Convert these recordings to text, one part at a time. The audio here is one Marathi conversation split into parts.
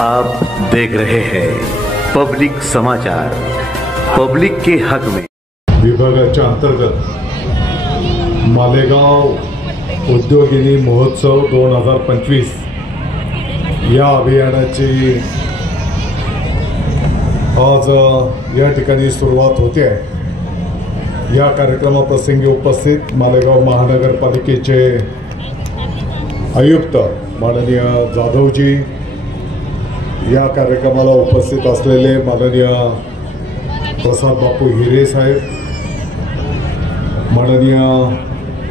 आप देख रहे हैं पब्लिक समाचार, पब्लिक के हक में। विभागाच्या अंतर्गत मालेगाव उद्योगिनी महोत्सव 2025 या अभियानाची आज या ठिकाणी सुरुवात होते आहे। या कार्यक्रमाप्रसंगी उपस्थित मालेगाव महानगरपालिकेचे आयुक्त माननीय जाधवजी, या कार्यक्रमाला उपस्थित असलेले माननीय प्रसाद बापू हिरे साहेब, माननीय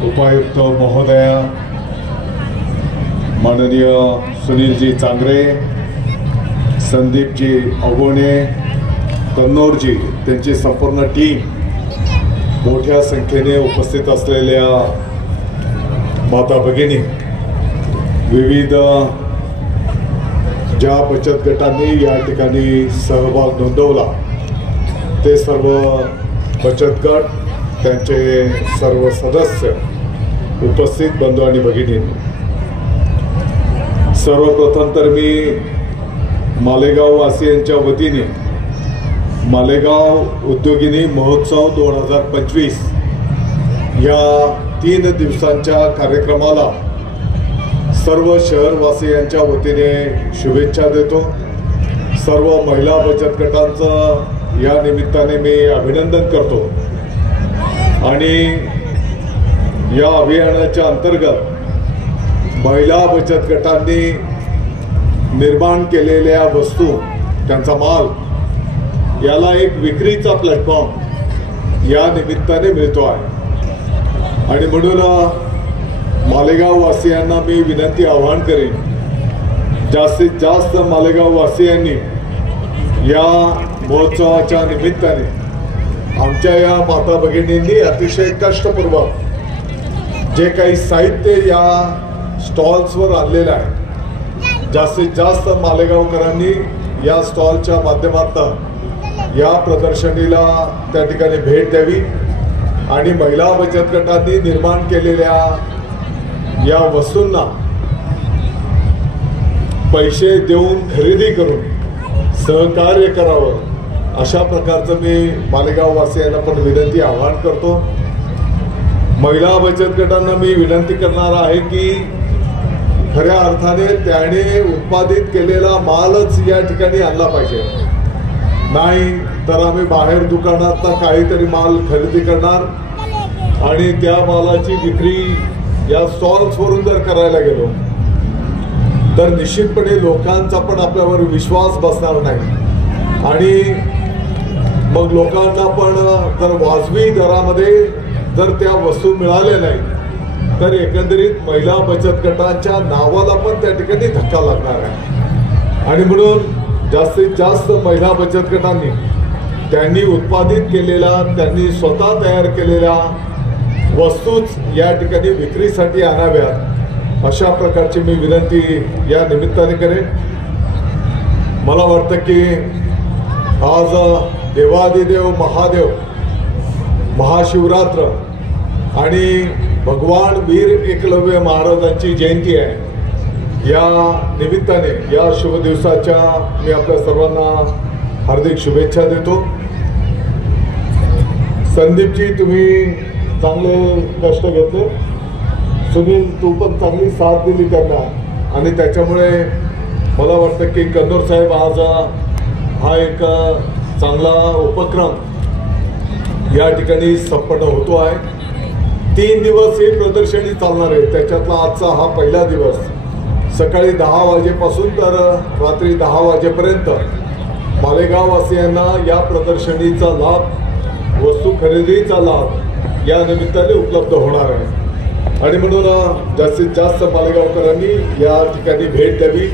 उपायुक्त महोदया, माननीय सुनीलजी चांगरे, संदीपजी अगोणे, कन्नौरजी, त्यांची संपूर्ण टीम, मोठ्या संख्येने उपस्थित असलेल्या माता भगिनी, विविध ज्या बचत गटांनी या ठिकाणी सहभाग नोंदवला ते सर्व बचत गट, त्यांचे सर्व सदस्य, उपस्थित बंधू आणि भगिनी, सर्वप्रथम तर मी मालेगाव वासियांच्या वतीने मालेगाव उद्योगिनी महोत्सव 2025 या 3 दिवसांच्या कार्यक्रमाला सर्व शहरवासियांच्या वतीने शुभेच्छा देतो। सर्व महिला बचत गटांचं या निमित्ताने मी अभिनंदन करतो आणि या अभियानाच्या अंतर्गत महिला बचत गटांनी निर्माण केलेल्या वस्तू, त्यांचा माल, याला एक विक्रीचा प्लॅटफॉर्म या निमित्ताने मिळतो आहे। आणि म्हणून मालेगाव वासियांना मी विनंती आवाहन करेन, जास्तीत जास्त मालेगाव वासियांनी या महोत्सवाच्या निमित्ताने आमच्या या माता भगिनींनी अतिशय कष्टपूर्वक जे काही साहित्य या स्टॉल्सवर आणलेलं आहे, जास्तीत जास्त मालेगावकरांनी या स्टॉलच्या माध्यमातून या प्रदर्शनीला त्या ठिकाणी भेट द्यावी आणि महिला बचत गटांनी निर्माण केलेल्या या वस्तूंना पैसे देऊन खरेदी करून सहकार्य करावं, अशा प्रकारचं मी मालेगाव वासियांना पण विनंती आवाहन करतो। महिला बचत गटांना मी विनंती करणार आहे की खऱ्या अर्थाने त्याने उत्पादित केलेला मालच या ठिकाणी आणला पाहिजे, नाही तर आम्ही बाहेर दुकानात काहीतरी माल खरेदी करणार आणि त्या मालाची विक्री या स्टॉल्सवरून जर करायला गेलो तर निश्चितपणे लोकांचा पण आपल्यावर विश्वास बसणार नाही आणि मग लोकांना पण जर वाजवी दरामध्ये जर त्या वस्तू मिळाल्या नाही तर एकंदरीत महिला बचत गटांच्या नावाला पण त्या ठिकाणी धक्का लागणार आहे। आणि म्हणून जास्तीत जास्त महिला बचत गटांनी त्यांनी उत्पादित केलेला, त्यांनी स्वतः तयार केलेल्या वस्तूच या ठिकाणी विक्रीसाठी आणाव्यात, अशा प्रकारची मी विनंती या निमित्ताने करेन। मला वाटतं की आज देवादिदेव महादेव महाशिवरात्र आणि भगवान वीर एकलव्य महाराजांची जयंती आहे। या निमित्ताने या शुभ दिवसाच्या मी आपल्या सर्वांना हार्दिक शुभेच्छा देतो। संदीपजी, तुम्ही चांगले कष्ट घेतले, सुनील तू पण चांगली साथ दिली त्यांना आणि त्याच्यामुळे मला वाटतं की कन्नौर साहेब आज हा एक चांगला उपक्रम या ठिकाणी संपन्न होतो आहे। 3 दिवस ही प्रदर्शनी चालणार आहे, त्याच्यातला आजचा हा पहिला दिवस सकाळी 10 वाजेपासून तर रात्री 10 वाजेपर्यंत मालेगाव वासियांना या प्रदर्शनीचा लाभ, वस्तू खरेदीचा लाभ या निमित्ताने उपलब्ध होणार आहे आणि म्हणून जास्तीत जास्त मालेगावकरांनी या ठिकाणी भेट द्यावी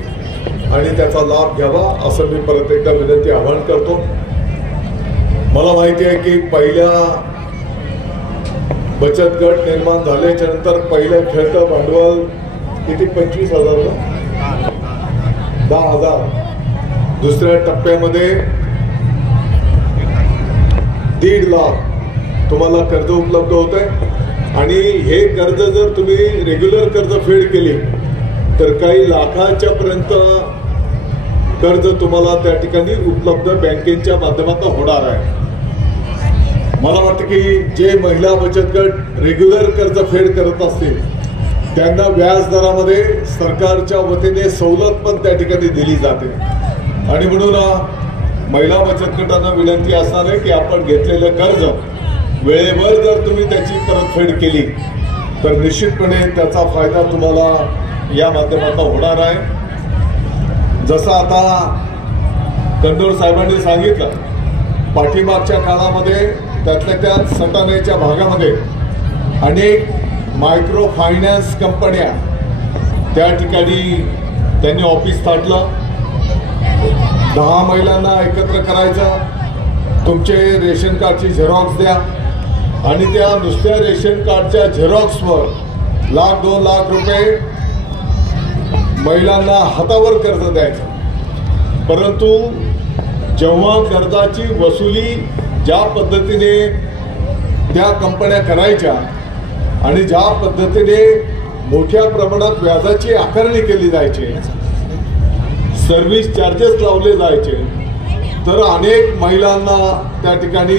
आणि त्याचा लाभ घ्यावा, असं मी परत एकदा विनंती आवाहन करतो। मला माहिती आहे की पहिल्या बचत गट निर्माण झाल्याच्या नंतर पहिलं खेळतं भांडवल किती, 25,000 ना 10,000, दुसऱ्या टप्प्यामध्ये 1.5 लाख तुम्हाला कर्ज उपलब्ध होत आहे आणि हे कर्ज जर तुम्ही रेग्युलर कर्ज फेड केली तर काही लाखाच्या पर्यंत कर्ज तुम्हाला त्या ठिकाणी उपलब्ध बँकेच्या माध्यमातून होणार आहे. मला वाटतं की जे महिला बचत गट रेग्युलर कर्ज फेड करत असतील त्यांना व्याज दरामध्ये सरकारच्या वतीने सवलत पण त्या ठिकाणी दिली जाते. आणि म्हणून महिला बचत गटांना विनंती असणार आहे की आपण घेतलेलं कर्ज वेळेवर जर तुम्ही त्याची परतफेड केली तर निश्चितपणे त्याचा फायदा तुम्हाला या माध्यमातून होणार आहे. जसं आता कंदोर साहेबांनी सांगितलं, पाठीमागच्या काळामध्ये त्यातल्या त्यात सटाण्याच्या भागामध्ये अनेक मायक्रो फायनान्स कंपन्या त्या ठिकाणी त्यांनी ऑफिस स्थापलं. 10 महिलांना एकत्र करायचं, तुमचे रेशन कार्डची झेरॉक्स द्या आणि त्या नुसत्या रेशन कार्डच्या झेरॉक्सवर ₹1,00,000-2 लाख रुपये महिलांना हातावर कर्ज द्यायचं. परंतु जेव्हा कर्जाची वसुली ज्या पद्धतीने त्या कंपन्या करायच्या आणि ज्या पद्धतीने मोठ्या प्रमाणात व्याजाची आकारणी केली जायची, सर्व्हिस चार्जेस लावले जायचे, तर अनेक महिलांना त्या ठिकाणी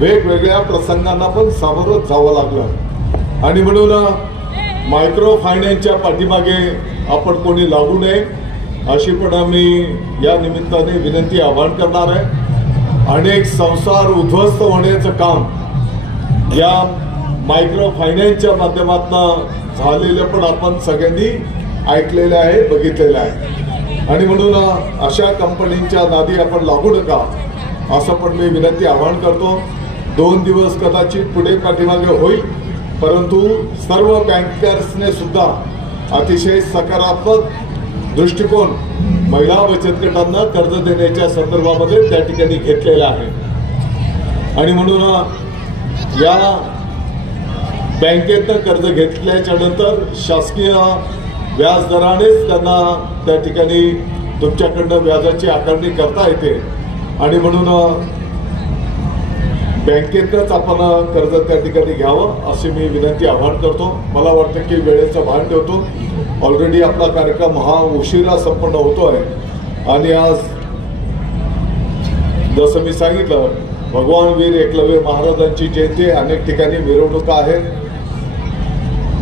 वेगवेगळ्या प्रसंगांना पण सामोरं जावं लागलं. आणि म्हणून मायक्रो फायनान्सच्या पाठीमागे आपण कोणी लागू नये अशी पण आम्ही या निमित्ताने विनंती आवाहन करणार आहे. अनेक संसार उद्ध्वस्त होण्याचं काम या मायक्रो फायनान्सच्या माध्यमातून झालेलं पण आपण सगळ्यांनी ऐकलेलं आहे, बघितलेलं आहे. आणि म्हणून अशा कंपनींच्या नादी आपण लागू नका असं पण मी विनंती आवाहन करतो. 2 दिवस कदाचित पुढे पाठीमागे होईल, परंतु सर्व बँकर्सने सुद्धा अतिशय सकारात्मक दृष्टिकोन महिला बचत गटांना कर्ज देण्याच्या संदर्भामध्ये त्या ठिकाणी घेतलेला आहे. आणि म्हणून या बँकेतनं कर्ज घेतल्याच्या नंतर शासकीय व्याजदरानेच त्यांना त्या ठिकाणी तुमच्याकडनं व्याजाची आकारणी करता येते. आणि म्हणून बँकेतच आपण कर्ज त्या ठिकाणी घ्यावं अशी मी विनंती आवाहन करतो. मला वाटतं की वेळेचं भान ठेवतो. ऑलरेडी आपला कार्यक्रम हा उशिरा संपन्न होतो आहे आणि आज जसं मी सांगितलं भगवान वीर एकलव्य महाराजांची जयंती, अनेक ठिकाणी मिरवणुका आहेत.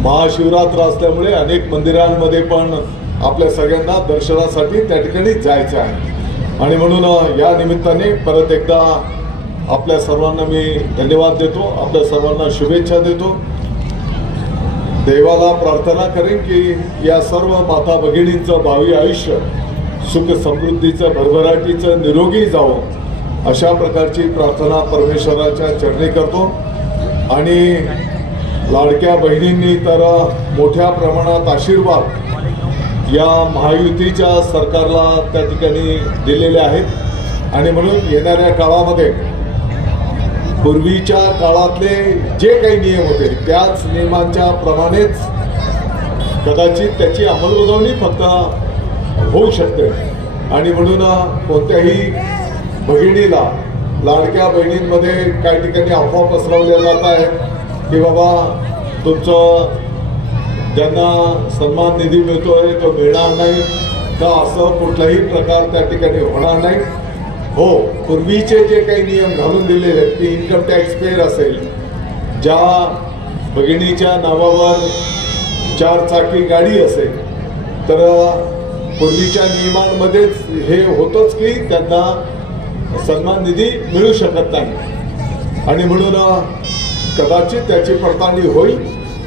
महाशिवरात्र असल्यामुळे अनेक मंदिरांमध्ये पण आपल्या सगळ्यांना दर्शनासाठी त्या ठिकाणी जायचं आहे. आणि म्हणून या निमित्ताने परत एकदा आपल्या सर्वांना मी धन्यवाद देतो, आपल्या सर्वांना शुभेच्छा देतो. देवाला प्रार्थना करेन की या सर्व माता भगिनींचं भावी आयुष्य सुख समृद्धीचं भरभराटीचं निरोगी जावं अशा प्रकारची प्रार्थना परमेश्वराच्या चरणी करतो. आणि लाडक्या बहिणींनी तर मोठ्या प्रमाणात आशीर्वाद या महायुतीच्या सरकारला त्या ठिकाणी दिलेले आहेत. आणि म्हणून येणाऱ्या काळामध्ये पूर्वीच्या काळातले जे काही नियम होते त्याच नियमांच्या प्रमाणेच कदाचित त्याची अंमलबजावणी फक्त होऊ शकते. आणि म्हणून कोणत्याही भगिनीला लाडक्या बहिणींमध्ये काही ठिकाणी अफवा पसरवल्या जात आहेत की बाबा तुमचं ज्यांना सन्मान निधी मिळतोय तो मिळणार नाही का, असं कुठलाही प्रकार त्या ठिकाणी होणार नाही. हो, पूर्वीचे जे काही नियम घालून दिलेले आहेत की इन्कम टॅक्स पेअर असेल, ज्या भगिनीच्या नावावर 4 चाकी गाडी असेल तर पूर्वीच्या नियमांमध्येच हे होतंच की त्यांना सन्मान निधी मिळू शकत नाही. आणि म्हणून कदाचित त्याची पडताळणी होईल,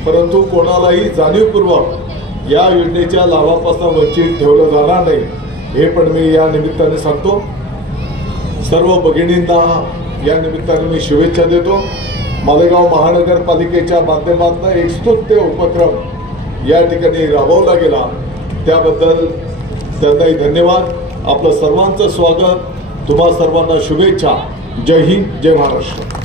परंतु कोणालाही जाणीवपूर्वक या योजनेच्या लाभापासून वंचित ठेवलं जाणार नाही हे पण मी या निमित्ताने सांगतो. सर्व भगिनींना या निमित्ताने मी शुभेच्छा देतो. मालेगाव महानगरपालिकेच्या माध्यमातून एक स्तुत्य उपक्रम या ठिकाणी राबवला गेला, त्याबद्दल त्यांनाही धन्यवाद. आपलं सर्वांचं स्वागत, तुम्हा सर्वांना शुभेच्छा. जय हिंद, जय महाराष्ट्र.